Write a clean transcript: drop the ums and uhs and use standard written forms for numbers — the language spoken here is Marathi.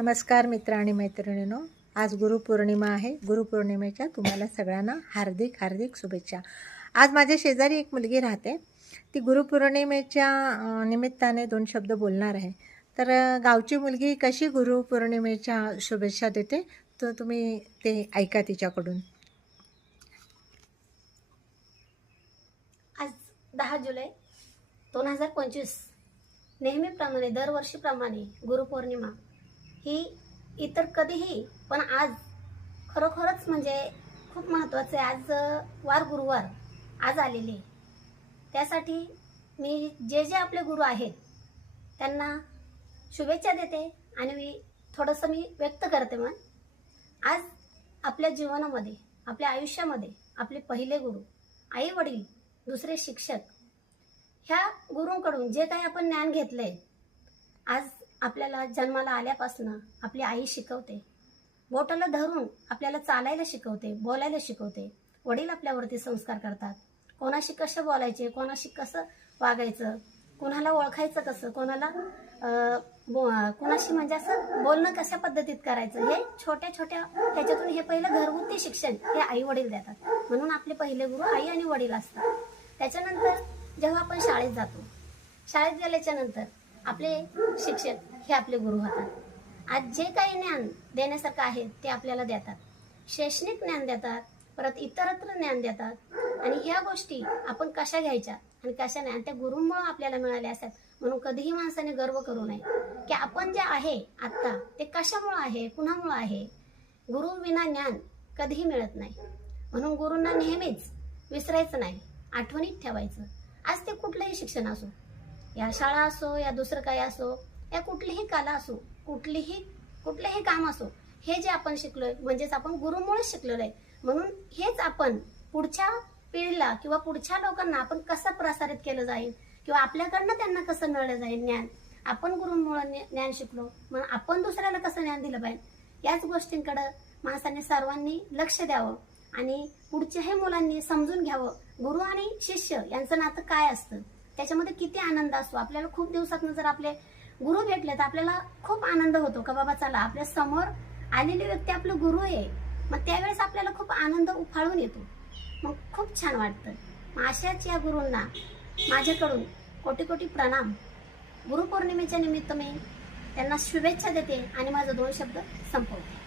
नमस्कार मित्र आणि मैत्रिणींनो, आज गुरुपौर्णिमा आहे. गुरुपौर्णिमेच्या तुम्हाला सगळ्यांना हार्दिक हार्दिक शुभेच्छा. आज माझ्या शेजारी एक मुलगी राहते. ती गुरुपौर्णिमेच्या निमित्ताने 2 शब्द बोलणार आहे. तर गावची मुलगी कशी गुरुपौर्णिमेच्या शुभेच्छा देते तर तुम्ही ते ऐका तिच्याकडून. आज 10 जुलै 2025 नेहमीप्रमाणे दरवर्षीप्रमाणे गुरुपौर्णिमा ही इतर कधीही पण आज खरोखरच म्हणजे खूप महत्त्वाचे. आज वार गुरुवार आज आलेले, त्यासाठी मी जे आपले गुरु आहेत त्यांना शुभेच्छा देते आणि थोडंसं मी व्यक्त करते. मग आज आपल्या जीवनामध्ये, आपल्या आयुष्यामध्ये आपले पहिले गुरु आई वडील, दुसरे शिक्षक, ह्या गुरूंकडून जे काही आपण ज्ञान घेतलंय, आज आपल्याला जन्माला आल्यापासून आपली आई शिकवते, बोटाला धरून आपल्याला चालायला शिकवते, बोलायला शिकवते. वडील आपल्यावरती संस्कार करतात, कोणाशी कसं बोलायचे, कोणाशी कसं वागायचं, कोणाला ओळखायचं कसं, कोणाशी म्हणजे असं बोलणं कशा पद्धतीत करायचं, हे छोट्या छोट्या ह्याच्यातून हे पहिलं घरगुती शिक्षण हे आई वडील देतात. म्हणून आपले पहिले गुरु आई आणि वडील असतात. त्याच्यानंतर जेव्हा आपण शाळेत जातो, शाळेत गेल्याच्या नंतर आपले शिक्षक हे आपले गुरु होतात. आज जे काही ज्ञान देण्यासारखं आहे ते आपल्याला देतात. शैक्षणिक ज्ञान देतात, परत इतरत्र ज्ञान देतात. आणि ह्या गोष्टी आपण कशा घ्यायच्या आणि कशा नाही, आणि त्या गुरूंमुळे आपल्याला मिळाल्या असतात. म्हणून कधीही माणसाने गर्व करू नये की आपण जे आहे आत्ता ते कशामुळे आहे, कुणामुळे आहे. गुरु विना ज्ञान कधीही मिळत नाही. म्हणून गुरूंना नेहमीच विसरायचं नाही, आठवणीत ठेवायचं. आज ते कुठलंही शिक्षण असो, या शाळा असो, या दुसरं काही असो, या कुठलीही कला असो, कुठलेही काम असो, हे जे आपण शिकलोय म्हणजेच आपण गुरुमुळेच शिकलेलो आहे. म्हणून हेच आपण पुढच्या पिढीला किंवा पुढच्या लोकांना आपण कसं प्रसारित केलं जाईल किंवा आपल्याकडनं त्यांना कसं मिळलं जाईल ज्ञान. आपण गुरुमुळे ज्ञान शिकलो, मग आपण दुसऱ्याला कसं ज्ञान दिलं पाहिजे, याच गोष्टींकडे माणसाने सर्वांनी लक्ष द्यावं आणि पुढच्याही मुलांनी समजून घ्यावं गुरु आणि शिष्य यांचं नातं काय असतं, त्याच्यामध्ये किती आनंद असतो. आपल्याला खूप दिवसातून जर आपले गुरु भेटले तर आपल्याला खूप आनंद होतो का बाबा चला आपल्या समोर आलेली व्यक्ती आपलं गुरु आहे. मग त्यावेळेस आपल्याला खूप आनंद उफाळून येतो, मग खूप छान वाटतं. मग अशाच या गुरूंना माझ्याकडून कोटी कोटी प्रणाम. गुरुपौर्णिमेच्या निमित्त मी त्यांना शुभेच्छा देते आणि माझं 2 शब्द संपवते.